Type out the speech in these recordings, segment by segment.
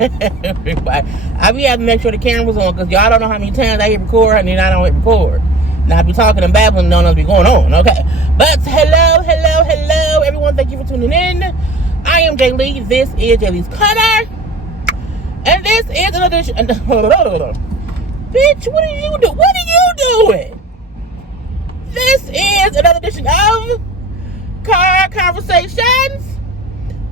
Everybody. I be having to make sure the camera's on because y'all don't know how many times I hit record and then I don't hit record. Now I be talking and babbling, don't know what's going on, okay? But hello, everyone. Thank you for tuning in. I am Lee. This is JLeesCorner. And this is another bitch, what are you doing? What are you doing? This is another edition of Car Conversations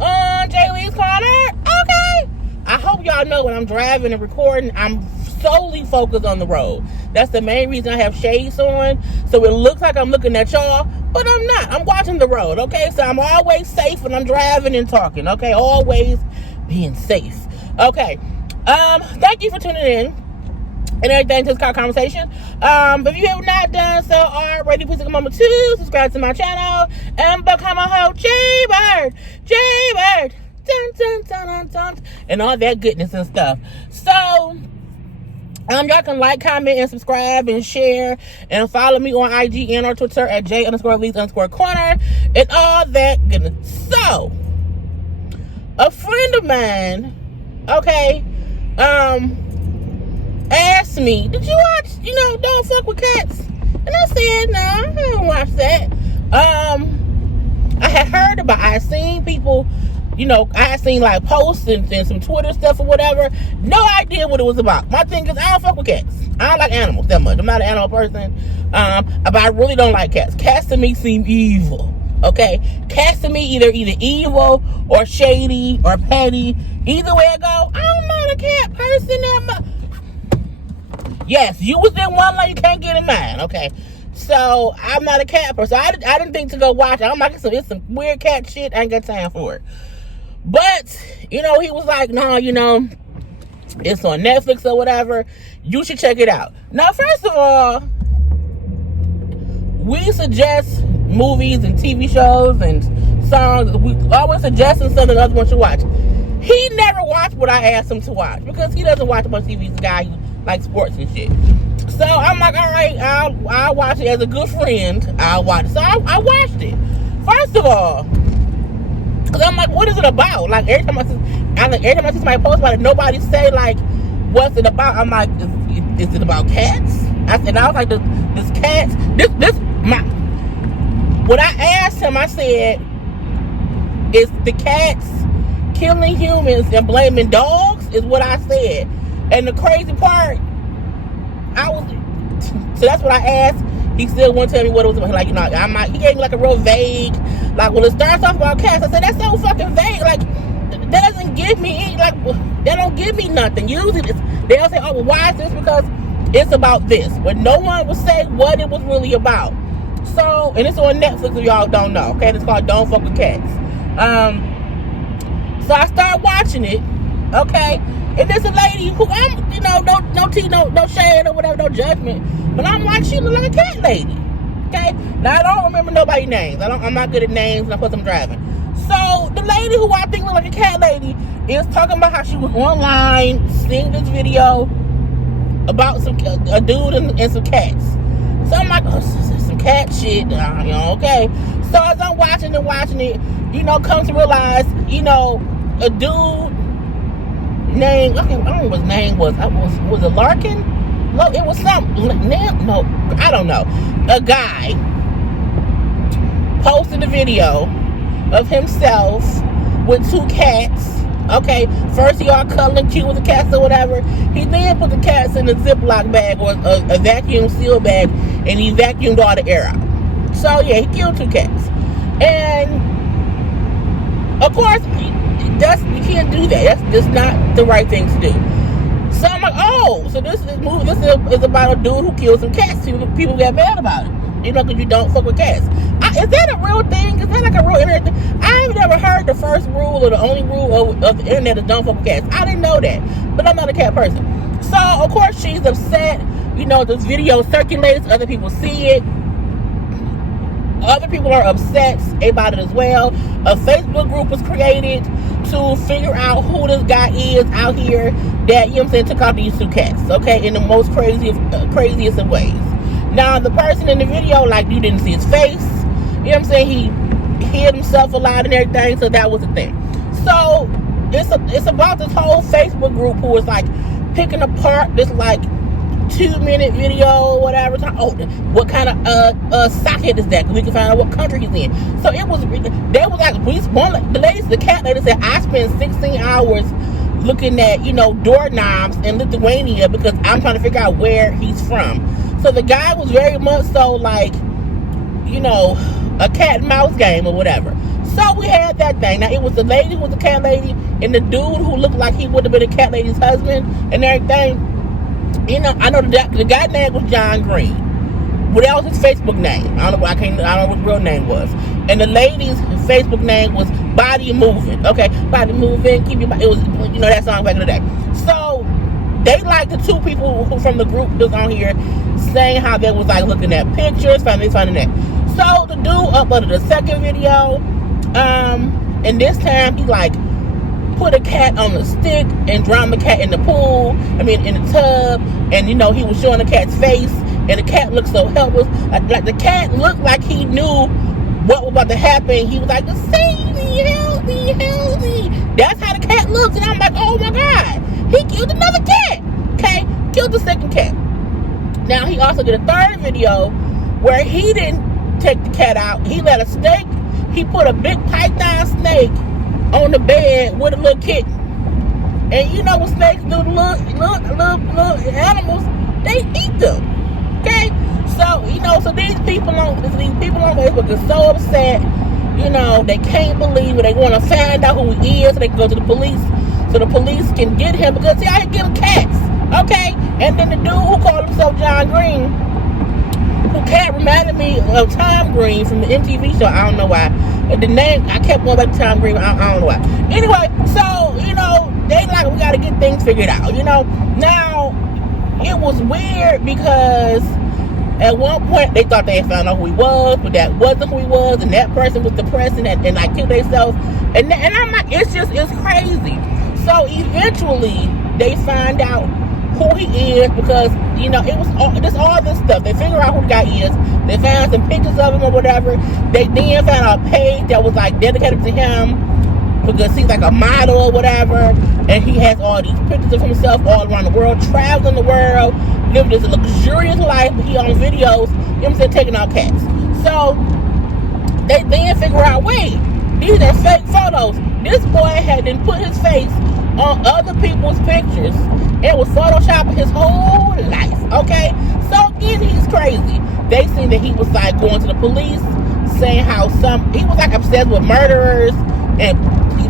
on JLeesCorner. Okay. I hope y'all know when I'm driving and recording, I'm solely focused on the road. That's the main reason I have shades on. So it looks like I'm looking at y'all, but I'm not. I'm watching the road, okay? So I'm always safe when I'm driving and talking, okay? Always being safe. Okay. Thank you for tuning in and everything to this car conversation. If you have not done so already, please take a moment to subscribe to my channel and become a whole JayBird. Dun, dun, dun, dun, dun, and all that goodness and stuff. So y'all can like, comment, and subscribe and share and follow me on IG and or Twitter at J_Lees_Corner and all that goodness. So a friend of mine, okay, asked me, did you watch, Don't Fuck with Cats? And I said, no, I didn't watch that. I had seen people, I had seen like posts and some Twitter stuff or whatever. No idea what it was about. My thing is, I don't fuck with cats. I don't like animals that much. I'm not an animal person. But I really don't like cats. Cats to me seem evil. Okay? Cats to me either evil or shady or petty. Either way I go, I'm not a cat person. Yes, you was in one line, you can't get in mine. Okay? So, I'm not a cat person. I didn't think to go watch it. I'm like, it's some weird cat shit. I ain't got time for it. But, he was like, no, it's on Netflix or whatever. You should check it out. Now, first of all, we suggest movies and TV shows and songs. We always suggesting something the other one should watch. He never watched what I asked him to watch because he doesn't watch a bunch of TV. He's a guy who likes sports and shit. So I'm like, all right, I'll watch it as a good friend. I'll watch it. So I watched it. First of all, because I'm like, what is it about? Like every time I see somebody post about it, nobody say like, what's it about? I'm like, is it about cats? I was like, this cats. When I asked him, I said, is the cats killing humans and blaming dogs? Is what I said. And the crazy part, so that's what I asked. He still won't tell me what it was about. Like, he gave me like a real vague, like, well, it starts off about cats. I said, that's so fucking vague. Like, that doesn't give me any, like, that don't give me nothing. Usually they'll say, oh, well, why is this? Because it's about this. But no one will say what it was really about. So, and it's on Netflix if y'all don't know. Okay, it's called Don't Fuck with Cats. So I started watching it. Okay. And there's a lady who I'm, no tea, no shade or whatever, no judgment. But I'm like, she look like a cat lady. Okay? Now I don't remember nobody's names. I'm not good at names, and of course I'm driving. So the lady who I think look like a cat lady is talking about how she was online seeing this video about a dude and some cats. So I'm like, oh, some cat shit, okay. So as I'm watching it, come to realize, a dude named, I don't know what his name was. Was it Larkin? No, it was no, I don't know. A guy posted a video of himself with two cats. Okay, first he all cuddling cute with the cats or whatever. He then put the cats in a Ziploc bag or a vacuum seal bag, and he vacuumed all the air out. So yeah, he killed two cats. And of course, you can't do that. That's not the right thing to do. So I'm like, oh, so this is about a dude who killed some cats. People get mad about it. Because you don't fuck with cats. Is that a real thing? Is that like a real internet thing? I've never heard the first rule or the only rule of the internet is don't fuck with cats. I didn't know that. But I'm not a cat person. So, of course, she's upset. This video circulates. Other people see it. Other people are upset about it as well. A Facebook group was created to figure out who this guy is out here that, took out these two cats, okay, in the most craziest of ways. Now, the person in the video, like, you didn't see his face. He hid himself a lot and everything, so that was the thing. So, it's about this whole Facebook group who is like picking apart this like 2-minute video or whatever. Oh, what kind of socket is that? Because we can find out what country he's in. So it was, they was like, the cat lady said, I spent 16 hours looking at, doorknobs in Lithuania because I'm trying to figure out where he's from. So the guy was very much so like, a cat and mouse game or whatever. So we had that thing. Now it was the lady who was the cat lady and the dude who looked like he would have been a cat lady's husband and everything. I know the guy's name was John Green. Well, that was his Facebook name. I don't know what his real name was. And the lady's Facebook name was Body Moving. Okay, Body Moving, keep your body. It was, that song back in the day. So they like the two people who from the group that was on here saying how they was like looking at pictures, finding that. So the dude uploaded a second video, and this time he like put a cat on a stick and drowned the cat in the pool. In the tub, and he was showing the cat's face, and the cat looked so helpless. Like the cat looked like he knew what was about to happen. He was like, "Save me, help me, help me." That's how the cat looks, and I'm like, "Oh my God, he killed another cat." Okay, killed the second cat. Now he also did a third video where he didn't take the cat out. He let a snake. He put a big python snake on the bed with a little kitten. And what snakes do to little animals? They eat them. Okay? So these people on Facebook are so upset. They can't believe it. They want to find out who he is so they can go to the police so the police can get him because see, I can get him cats. Okay? And then the dude who called himself John Green, who cat reminded me of Tom Green from the MTV show. I don't know why. The name, I kept going back to Tom Green. I don't know why. Anyway, so, they like, we got to get things figured out, Now, it was weird because at one point they thought they had found out who he was, but that wasn't who he was, and that person was depressed and like killed themselves. And I'm like, it's crazy. So eventually they find out who he is because, it was all this stuff. They figure out who the guy is. They found some pictures of him or whatever. They then found a page that was like dedicated to him because he's like a model or whatever. And he has all these pictures of himself all around the world, traveling the world, living this luxurious life. But he on videos, taking out cats. So they then figure out, wait, these are fake photos. This boy had then put his face on other people's pictures and was photoshopping his whole life. Okay, so again, he's crazy. They seen that he was like going to the police saying how he was like obsessed with murderers, and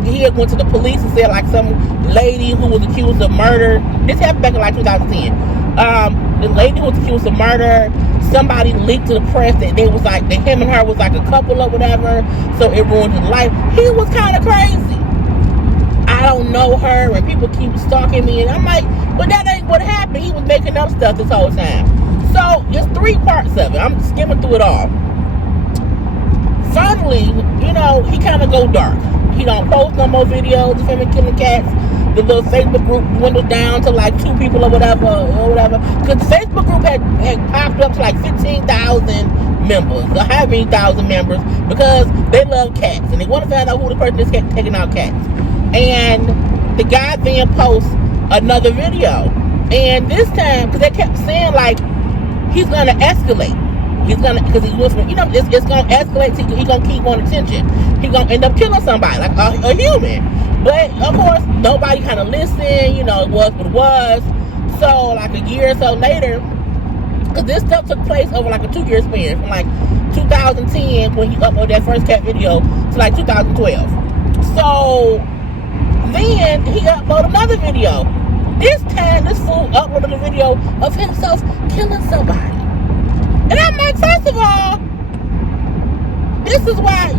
he had went to the police and said like some lady who was accused of murder. This happened back in like 2010. The lady who was accused of murder, somebody leaked to the press that they was like that him and her was like a couple or whatever, so it ruined his life. He was kind of crazy. I don't know her, and people keep stalking me, and I'm like, but that ain't what happened. He was making up stuff this whole time. So it's 3 parts of it. I'm skimming through it all. Finally, he kind of go dark. He don't post no more videos of him killing cats. The little Facebook group dwindled down to like 2 people or whatever. Because the Facebook group had popped up to like 15,000 members, or how many thousand members, because they love cats and they want to find out who the person is taking out cats. And the guy then posts another video, and this time because they kept saying like he's gonna escalate. Because he was, it's gonna escalate. He's gonna keep on attention. He's gonna end up killing somebody, like a human. But of course, nobody kind of listened. It was what it was. So like a year or so later, because this stuff took place over like a 2-year span, from like 2010 when he uploaded that first cat video to like 2012. So then he uploaded another video. This time, this fool uploaded a video of himself killing somebody. And I'm like, first of all, this is why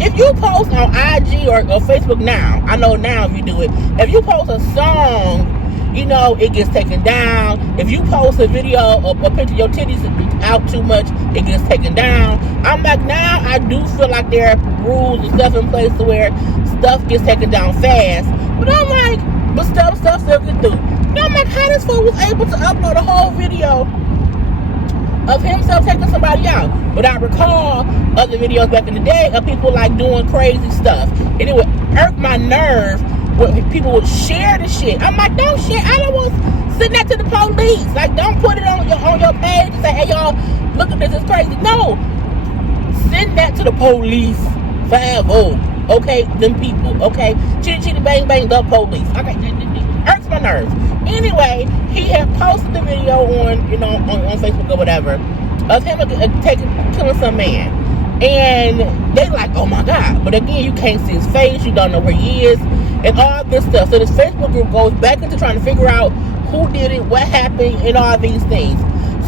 if you post on IG or Facebook now, I know now if you do it, if you post a song, it gets taken down. If you post a video or a picture of your titties out too much, it gets taken down. I'm like, now I do feel like there are rules and stuff in place to where stuff gets taken down fast. But I'm like, but stuff still get through. And I'm like, how this fool was able to upload a whole video of himself taking somebody out? But I recall other videos back in the day of people like doing crazy stuff, and it would irk my nerve where people would share the shit. I'm like, don't share. I don't want to send that to the police. Like, don't put it on your page and say, hey, y'all, look at this, it's crazy. No. Send that to the police. 5-0. Okay, them people. Okay, chitty chitty bang bang, the police. Okay, irks my nerves. Anyway, he had posted the video on, on Facebook or whatever, of him killing some man. And they like, oh my God. But again, you can't see his face, you don't know where he is, and all this stuff. So this Facebook group goes back into trying to figure out who did it, what happened, and all these things.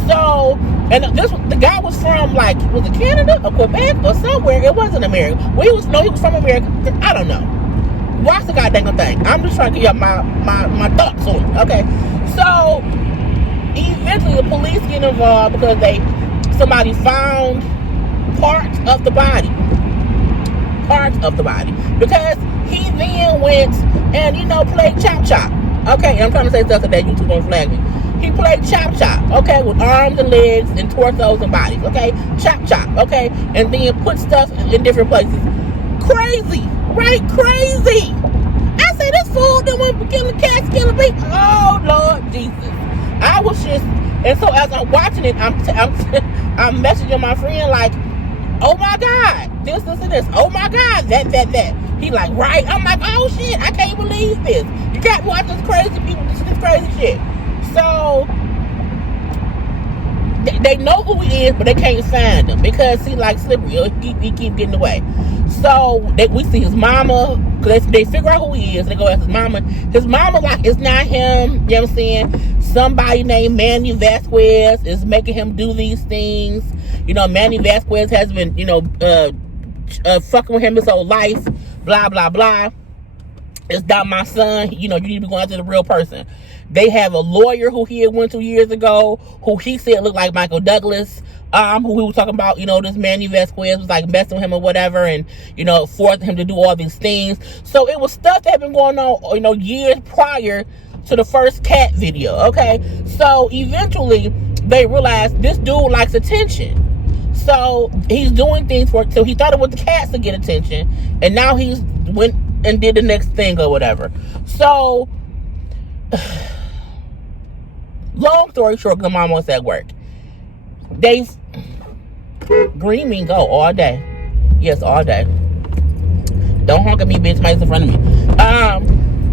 So, and the guy was from, like, was it Canada or Quebec or somewhere? It wasn't America. Well, he was from America. I don't know. Watch the goddamn thing. I'm just trying to give you my thoughts on it. Okay. So, eventually the police get involved because somebody found parts of the body. Because he then went and, played chop chop. Okay, and I'm trying to say stuff that YouTube won't flag me. He played chop chop, okay, with arms and legs and torsos and bodies, okay? Chop chop, okay? And then put stuff in different places. Crazy, right? Crazy. I say this fool that went killing cats, killing people. Oh, Lord Jesus. I was just, and so as I'm watching it, I'm messaging my friend like, oh my God, this, and this. Oh my God, that. He like, right? I'm like, oh shit, I can't believe this. You got to watch this crazy people, this crazy shit. So, they know who he is, but they can't find him because he like slippery. He keep getting away. So, we see his mama, because they figure out who he is. They go ask his mama. His mama, like, it's not him. You know what I'm saying? Somebody named Manny Vasquez is making him do these things. Manny Vasquez has been, fucking with him his whole life. Blah, blah, blah. It's not my son. You need to be going after the real person. They have a lawyer who he had went to years ago, who he said looked like Michael Douglas, who he was talking about, this Manny Vasquez was like messing with him or whatever, and, forcing him to do all these things. So it was stuff that had been going on, years prior to the first cat video, okay? So eventually they realized this dude likes attention. So he's doing things so he thought it was the cats to get attention, and now he's went and did the next thing or whatever. So, long story short, because mom was at work. Green mean go all day. Yes, all day. Don't honk at me, bitch. Somebody's in front of me.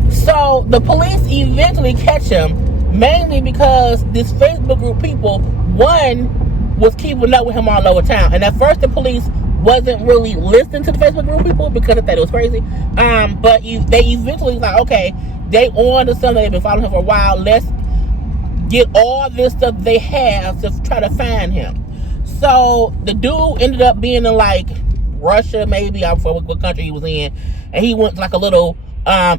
So the police eventually catch him, mainly because this Facebook group people, one was keeping up with him all over town. And at first the police wasn't really listening to the Facebook group people because they thought it was crazy. But they eventually was like, okay, they on to something. They've been following him for a while. Let's get all this stuff they have to try to find him. So the dude ended up being in like Russia, maybe. I forget what country he was in. And he went to like a little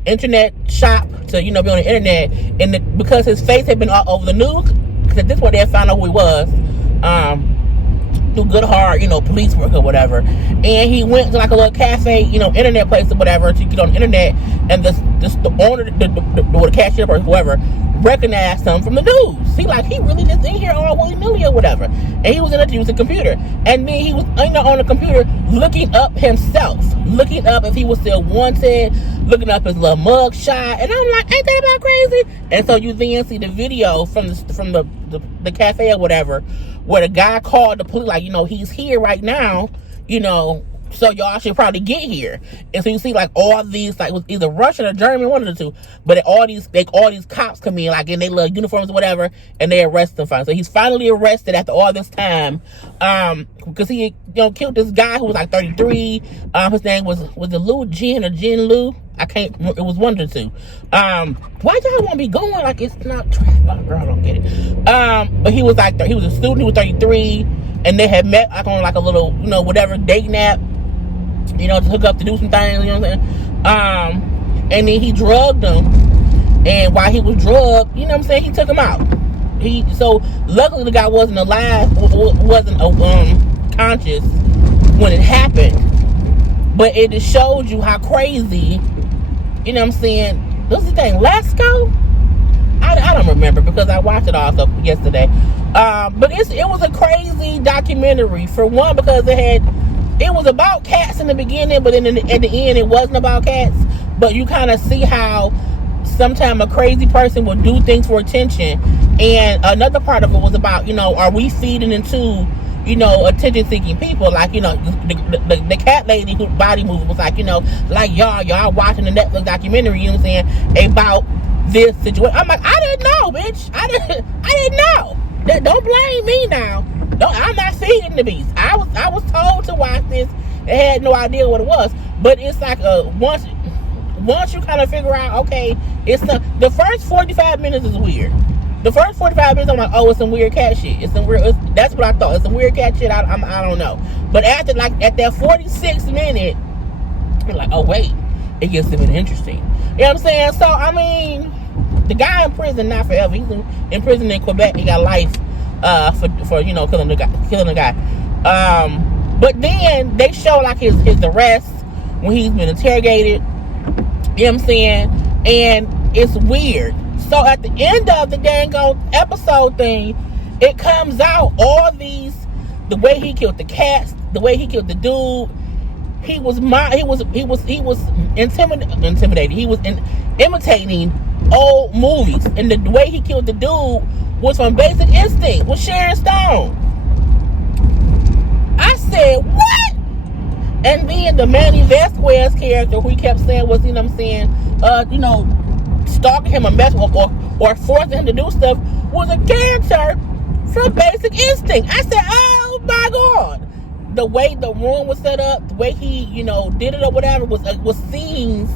internet shop to, be on the internet. And because his face had been all over the news, because at this point they had found out who he was. Do good hard, police work or whatever. And he went to like a little cafe, internet place or whatever to get on the internet. And the owner, the cashier or whoever, recognized him from the news. He really just in here all willy-nilly or whatever. And he was in a using computer. And then he was on the computer looking up himself, looking up if he was still wanted, looking up his little mug shot. And I'm like, ain't that about crazy? And so you then see the video from the cafe or whatever, where the guy called the police, like, he's here right now, so y'all should probably get here. And so you see like all these, like, it was either Russian or German, one of the two, but all these cops come in, like, in their little uniforms or whatever, and they arrest him finally. So he's finally arrested after all this time, because he killed this guy who was like 33. His name was it Lou Jin or Jin Lou? I can't remember. It was one of the two. Why y'all want to be going like it's not track? Oh, girl, I don't get it. But he was like, he was a student. He was 33, and they had met like on like a little, whatever dating app, to hook up to do some things. You know what I'm saying? And then he drugged him, and while he was drugged, he took him out. So luckily the guy wasn't alive, wasn't conscious when it happened. But it just showed you how crazy, what's the thing, Lasco? I don't remember because I watched it also yesterday. But it was a crazy documentary, for one, because it was about cats in the beginning, but then at the end it wasn't about cats. but you kind of see how sometimes a crazy person will do things for attention. And another part of it was about, are we feeding into, attention-seeking people? Like, the cat lady whose body movement was like, like y'all watching the Netflix documentary, about this situation. I'm like, I didn't know, bitch. I didn't know. Don't blame me now. I'm not feeding the beast. I was told to watch this and had no idea what it was. But it's like once you kind of figure out, okay, the first 45 minutes is weird. The first 45 minutes, I'm like, oh, it's some weird cat shit. That's what I thought. It's some weird cat shit. I don't know. But after, like, at that 46th minute, you're like, oh, wait, it gets a bit interesting. You know what I'm saying? So, I mean, the guy in prison, not forever. He's in prison in Quebec. He got life for killing the guy. But then they show, like, his arrest when he's been interrogated. You know what I'm saying? And it's weird. So at the end of the dang episode thing, it comes out all these, the way he killed the cats, the way he killed the dude. He was intimidating. He was imitating old movies, and the way he killed the dude was from Basic Instinct with Sharon Stone. I said, what? And then the Manny Vasquez character, who he kept saying was, stalking him or messing with or forcing him to do stuff, was a character from Basic Instinct. I said, oh my God. The way the room was set up, the way he, did it or whatever was scenes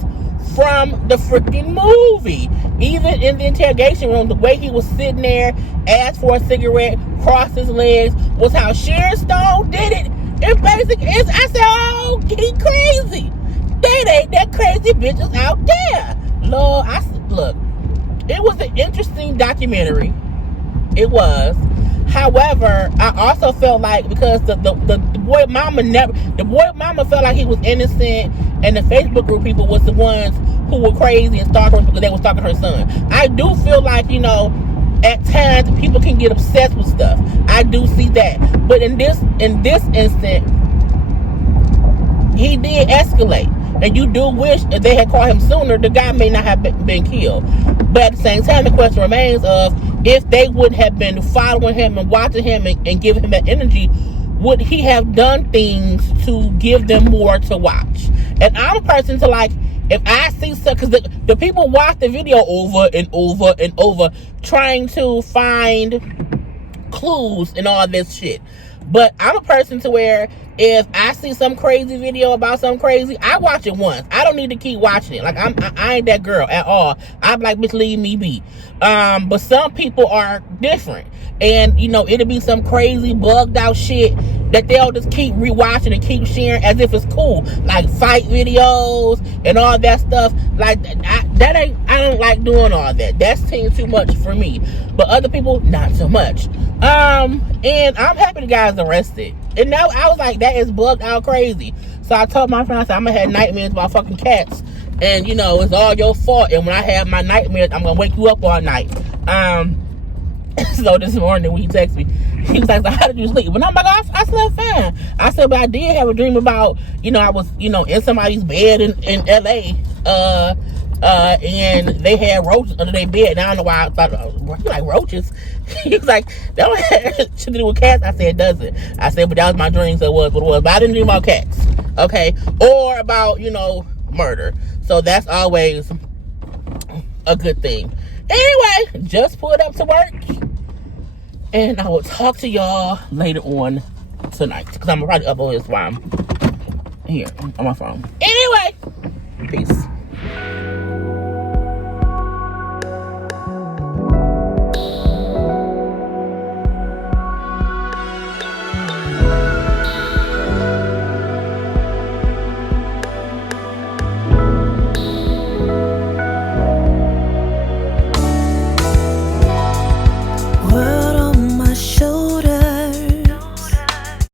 from the freaking movie. Even in the interrogation room, the way he was sitting there, asked for a cigarette, crossed his legs, was how Sharon Stone did it in Basic Instinct. I said, oh, he crazy. That ain't that crazy bitches out there. Lord, look, it was an interesting documentary. It was. However, I also felt like, because the boy mama felt like he was innocent, and the Facebook group people was the ones who were crazy and stalking her because they were stalking her son. I do feel like, at times people can get obsessed with stuff. I do see that. But in this instant, he did escalate. And you do wish if they had caught him sooner, the guy may not have been killed. But at the same time, the question remains of, if they would have been following him and watching him and giving him that energy, would he have done things to give them more to watch? And I'm a person to, like, if I see stuff, because the people watch the video over and over and over, trying to find clues and all this shit. But I'm a person to where, if I see some crazy video about something crazy, I watch it once. I don't need to keep watching it. Like, I ain't that girl at all. I'm like, bitch, leave me be. But some people are different. And, it'll be some crazy bugged out shit that they'll just keep rewatching and keep sharing as if it's cool. Like fight videos and all that stuff. Like, I don't like doing all that. That's too much for me. But other people, not so much. And I'm happy the guy's arrested. And now I was like, that is bugged out crazy. So I told my friend, I said, I'm gonna have nightmares about fucking cats. And, it's all your fault. And when I have my nightmares, I'm gonna wake you up all night. So this morning when he texted me, he was like, so how did you sleep? But I'm like, I slept fine. I said, but I did have a dream about, I was, in somebody's bed in LA. And they had roaches under their bed. And I don't know why I thought, you like roaches? He was like, that don't have shit to do with cats. I said, it doesn't. I said, but that was my dream, so it was what it was. But I didn't dream about cats. Okay? Or about, murder. So that's always a good thing. Anyway, just pulled up to work. And I will talk to y'all later on tonight. Because I'm probably upload this while I'm here on my phone. Anyway, peace.